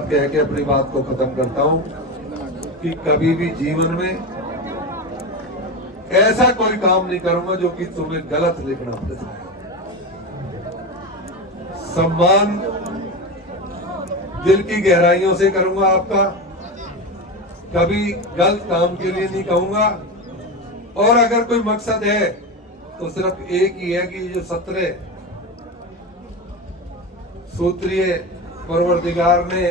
बात कह के अपनी बात को खत्म करता हूं कि कभी भी जीवन में ऐसा कोई काम नहीं करूंगा जो कि तुम्हें गलत लिखना पड़े। सम्मान दिल की गहराइयों से करूंगा आपका, कभी गलत काम के लिए नहीं कहूंगा। और अगर कोई मकसद है तो सिर्फ एक ही है कि जो 17 सूत्रीय परवरदिगार ने,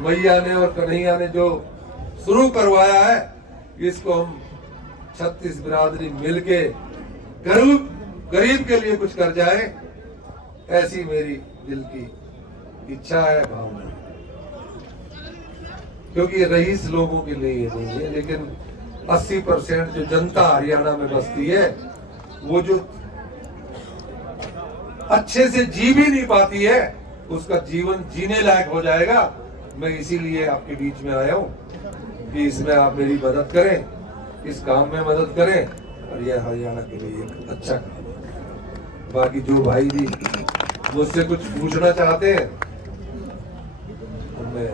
मैया ने और कन्हैया ने जो शुरू करवाया है, इसको हम 36 बिरादरी मिलके गरीब के लिए कुछ कर जाए, ऐसी मेरी दिल की इच्छा है, भावना। क्योंकि रईस लोगों के लिए ये नहीं है, लेकिन 80% जो जनता हरियाणा में बसती है, वो जो अच्छे से जी भी नहीं पाती है, उसका जीवन जीने लायक हो जाएगा। मैं इसीलिए आपके बीच में आया हूँ कि इसमें आप मेरी मदद करें, इस काम में मदद करें, और यह हरियाणा के लिए एक अच्छा काम है। बाकी जो भाई जी मुझसे कुछ पूछना चाहते हैं तो मैं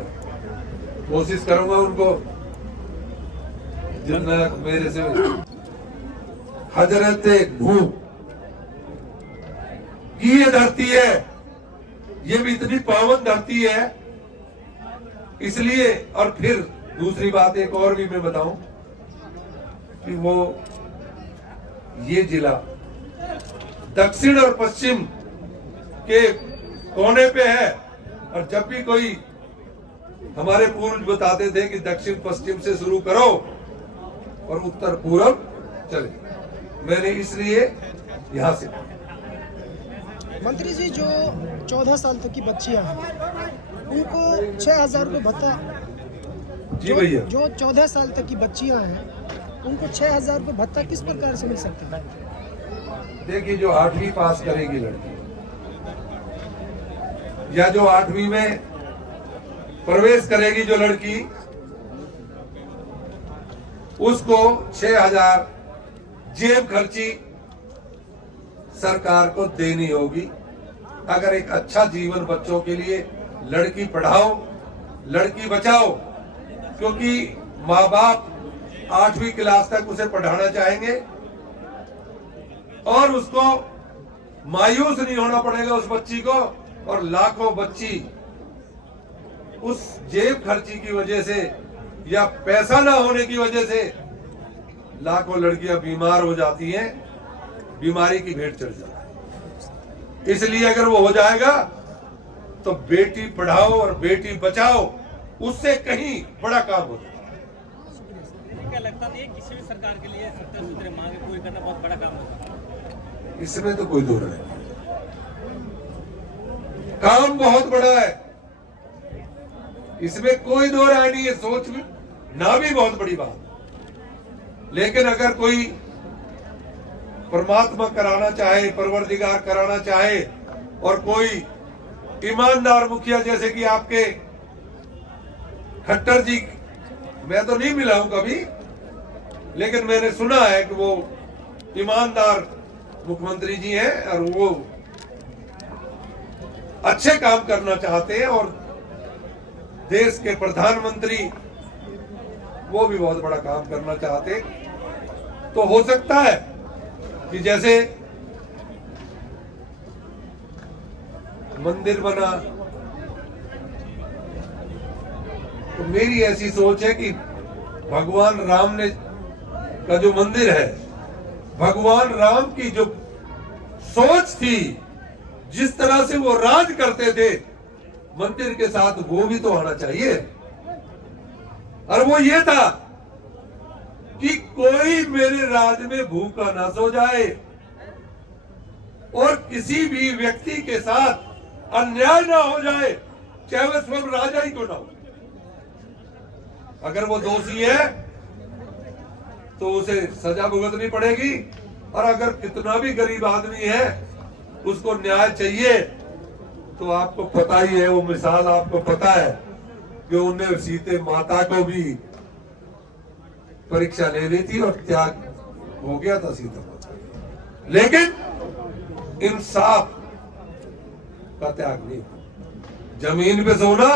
कोशिश करूंगा उनको जितना मेरे से। हजरत नूह की ये धरती है, ये भी इतनी पावन धरती है, इसलिए। और फिर दूसरी बात एक और भी मैं बताऊं कि वो ये जिला दक्षिण और पश्चिम के कोने पे है, और जब भी कोई हमारे पूर्वज बताते थे कि दक्षिण पश्चिम से शुरू करो और उत्तर पूर्व चले, मैंने इसलिए यहां से। मंत्री जी, जो 14 साल तक की बच्चियां हैं उनको 6,000 रुपये भत्ता। जी भैया, जो 14 साल तक की बच्चियां हैं उनको 6,000 रुपये भत्ता किस प्रकार से मिल सकता है? देखिए, जो 8वीं पास करेगी लड़की, या जो 8वीं में प्रवेश करेगी जो लड़की, उसको 6,000 जेब खर्ची सरकार को देनी होगी। अगर एक अच्छा जीवन बच्चों के लिए, लड़की पढ़ाओ, लड़की बचाओ, क्योंकि माँ बाप 8वीं क्लास तक उसे पढ़ाना चाहेंगे और उसको मायूस नहीं होना पड़ेगा उस बच्ची को। और लाखों बच्ची उस जेब खर्ची की वजह से या पैसा ना होने की वजह से, लाखों लड़कियां बीमार हो जाती हैं, बीमारी की भेंट चढ़ जाती है। इसलिए अगर वो हो जाएगा तो बेटी पढ़ाओ और बेटी बचाओ, उससे कहीं बड़ा काम हो जाएगा। क्या लगता नहीं है किसी भी सरकार के लिए 70 सूत्रीय मांगे पूरी करना बहुत बड़ा काम होता है? इसमें तो कोई दो राय नहीं, काम बहुत बड़ा है, इसमें कोई दो राय नहीं है। सोच ना भी बहुत बड़ी बात, लेकिन अगर कोई परमात्मा कराना चाहे, परवरदिगार कराना चाहे, और कोई ईमानदार मुखिया जैसे कि आपके खट्टर जी, मैं तो नहीं मिला हूं कभी, लेकिन मैंने सुना है कि वो ईमानदार मुख्यमंत्री जी हैं और वो अच्छे काम करना चाहते हैं, और देश के प्रधानमंत्री वो भी बहुत बड़ा काम करना चाहते हैं। तो हो सकता है कि जैसे मंदिर बना, तो मेरी ऐसी सोच है कि भगवान राम ने का जो मंदिर है, भगवान राम की जो सोच थी, जिस तरह से वो राज करते थे, मंदिर के साथ वो भी तो आना चाहिए। और वो ये था कि कोई मेरे राज में भूखा ना सो जाए और किसी भी व्यक्ति के साथ अन्याय ना हो जाए, चाहे वह स्वयं राजा ही क्यों ना हो। अगर वो दोषी है तो उसे सजा भुगतनी पड़ेगी, और अगर कितना भी गरीब आदमी है उसको न्याय चाहिए, तो आपको पता ही है, वो मिसाल आपको पता है कि उन्हें सीते माता को भी परीक्षा ले ली थी और त्याग हो गया था सीता माता, लेकिन इंसाफ का त्याग नहीं। जमीन पे सोना,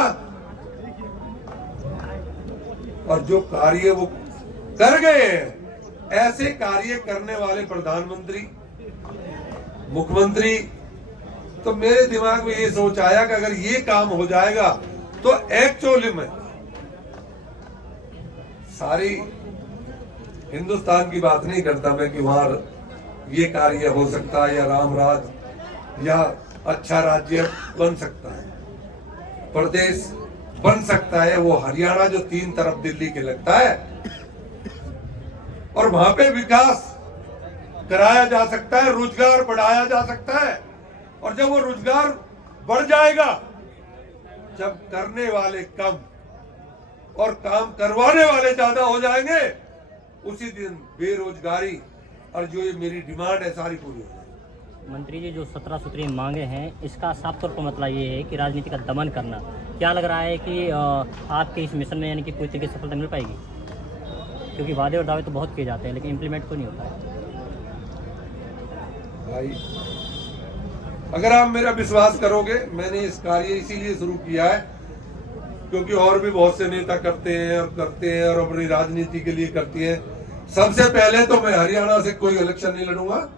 और जो कार्य वो कर गए हैं, ऐसे कार्य करने वाले प्रधानमंत्री, मुख्यमंत्री, तो मेरे दिमाग में ये सोच आया कि अगर ये काम हो जाएगा तो एक्चुअली में सारी हिंदुस्तान की बात नहीं करता मैं कि वहां ये कार्य हो सकता है, या राम राज या अच्छा राज्य बन सकता है, प्रदेश बन सकता है। वो हरियाणा जो 3 तरफ दिल्ली के लगता है, और वहां पे विकास कराया जा सकता है, रोजगार बढ़ाया जा सकता है। और जब वो रोजगार बढ़ जाएगा, जब करने वाले कम और काम करवाने वाले ज्यादा हो जाएंगे, उसी दिन बेरोजगारी और जो ये मेरी डिमांड है सारी पूरी हो जाएगी। मंत्री जी, जो 17 सूत्री मांगे हैं, इसका साफ तौर पर मतलब ये है कि राजनीति का दमन करना। क्या लग रहा है कि आपके इस मिशन में यानी कि पूरी तरीके से सफलता मिल पाएगी? क्योंकि वादे और दावे तो बहुत किए जाते हैं, लेकिन इम्प्लीमेंट तो नहीं होता है। भाई, अगर आप मेरा विश्वास करोगे, मैंने इस कार्य इसीलिए शुरू किया है क्योंकि और भी बहुत से नेता करते हैं और अपनी राजनीति के लिए करती हैं। सबसे पहले तो मैं हरियाणा से कोई इलेक्शन नहीं लड़ूंगा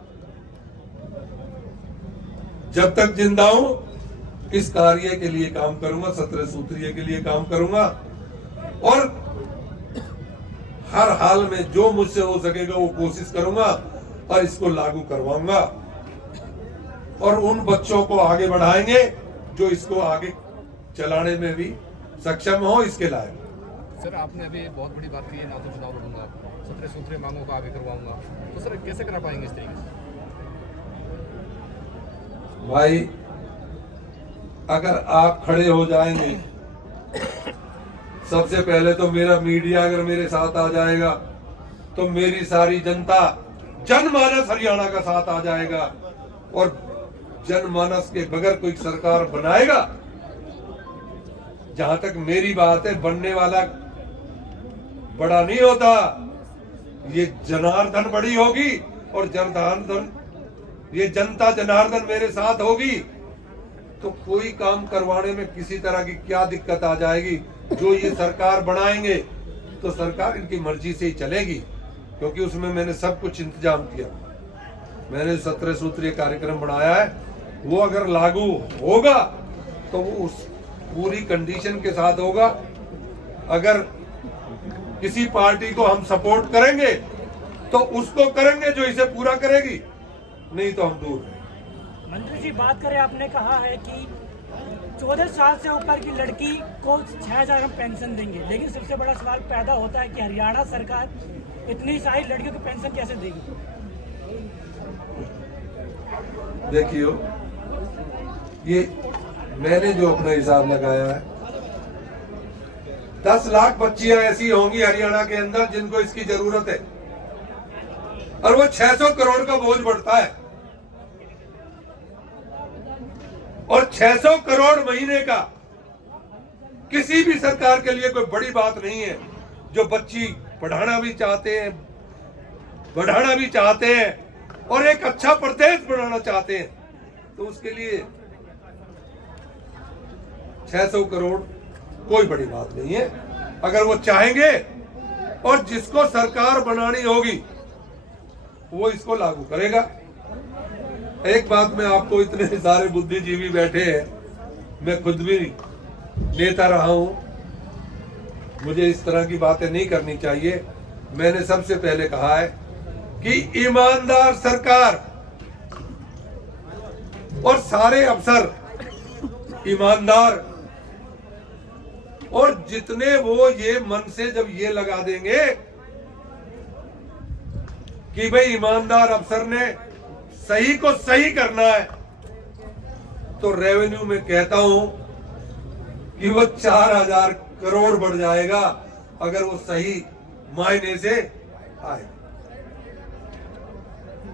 जब तक जिंदा हूं। इस कार्य के लिए काम करूंगा, 17 सूत्रीय के लिए काम करूंगा, और हर हाल में जो मुझसे हो सकेगा वो कोशिश करूंगा और इसको लागू करवाऊंगा, और उन बच्चों को आगे बढ़ाएंगे जो इसको आगे चलाने में भी सक्षम हो, इसके लायक। सर, आपने अभी बहुत बड़ी बात की है, ना तो चुनाव लड़ूंगा, 17 सूत्रीय मांगों का आगे करवाऊंगा, तो सर कैसे करा पाएंगे इस तरीके से? भाई, अगर आप खड़े हो जाएंगे, सबसे पहले तो मेरा मीडिया अगर मेरे साथ आ जाएगा, तो मेरी सारी जनता, जनमानस हरियाणा का साथ आ जाएगा, और जनमानस के बगैर कोई सरकार बनाएगा। जहां तक मेरी बात है, बनने वाला बड़ा नहीं होता, ये जनार्दन बड़ी होगी, और जनार्दन, ये जनता जनार्दन मेरे साथ होगी, तो कोई काम करवाने में किसी तरह की क्या दिक्कत आ जाएगी। जो ये सरकार बनाएंगे तो सरकार इनकी मर्जी से ही चलेगी, क्योंकि उसमें मैंने सब कुछ इंतजाम किया। मैंने 17 सूत्रीय कार्यक्रम बनाया है, वो अगर लागू होगा तो वो उस पूरी कंडीशन के साथ होगा। अगर किसी पार्टी को हम सपोर्ट करेंगे तो उसको करेंगे जो इसे पूरा करेगी, नहीं तो हम दूर हैं। मंत्री जी, बात करें, आपने कहा है कि 14 साल से ऊपर की लड़की को 6,000 हम पेंशन देंगे, लेकिन सबसे बड़ा सवाल पैदा होता है कि हरियाणा सरकार इतनी सारी लड़कियों को पेंशन कैसे देगी? देखियो, ये मैंने जो अपना हिसाब लगाया है, 10 लाख बच्चियां ऐसी होंगी हरियाणा के अंदर जिनको इसकी जरूरत है, और वो 600 करोड़ का बोझ बढ़ता है, और 600 करोड़ महीने का किसी भी सरकार के लिए कोई बड़ी बात नहीं है। जो बच्ची पढ़ाना भी चाहते हैं, बढ़ाना भी चाहते हैं, और एक अच्छा प्रदेश बनाना चाहते हैं, तो उसके लिए 600 करोड़ कोई बड़ी बात नहीं है। अगर वो चाहेंगे, और जिसको सरकार बनानी होगी वो इसको लागू करेगा। एक बात मैं आपको, इतने सारे बुद्धिजीवी बैठे हैं, मैं खुद भी नेता रहा हूं, मुझे इस तरह की बातें नहीं करनी चाहिए। मैंने सबसे पहले कहा है कि ईमानदार सरकार और सारे अफसर ईमानदार, और जितने वो ये मन से जब ये लगा देंगे कि भाई ईमानदार अफसर ने सही को सही करना है, तो रेवेन्यू में कहता हूं कि वो 4,000 करोड़ बढ़ जाएगा, अगर वो सही मायने से आए।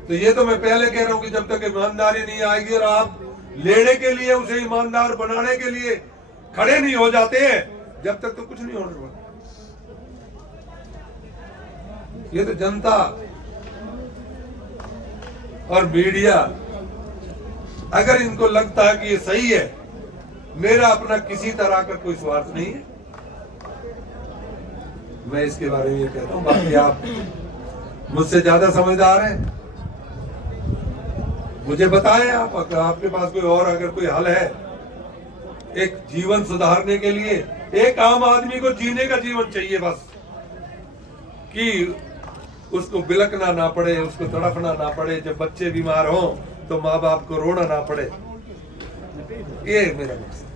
तो ये तो मैं पहले कह रहा हूं कि जब तक ईमानदारी नहीं आएगी और आप लेने के लिए, उसे ईमानदार बनाने के लिए खड़े नहीं हो जाते हैं, जब तक तो कुछ नहीं होने वाला। ये तो जनता और मीडिया, अगर इनको लगता है कि ये सही है, मेरा अपना किसी तरह का कोई स्वार्थ नहीं है। मैं इसके बारे में ये कहता हूं, बाकी आप मुझसे ज्यादा समझदार हैं, मुझे बताएं आप, अगर आपके पास कोई और अगर कोई हल है एक जीवन सुधारने के लिए। एक आम आदमी को जीने का जीवन चाहिए बस, कि उसको बिलकना ना पड़े, उसको तड़पना ना पड़े, जब बच्चे बीमार हों तो माँ बाप को रोना ना पड़े। ये मेरा मकसद।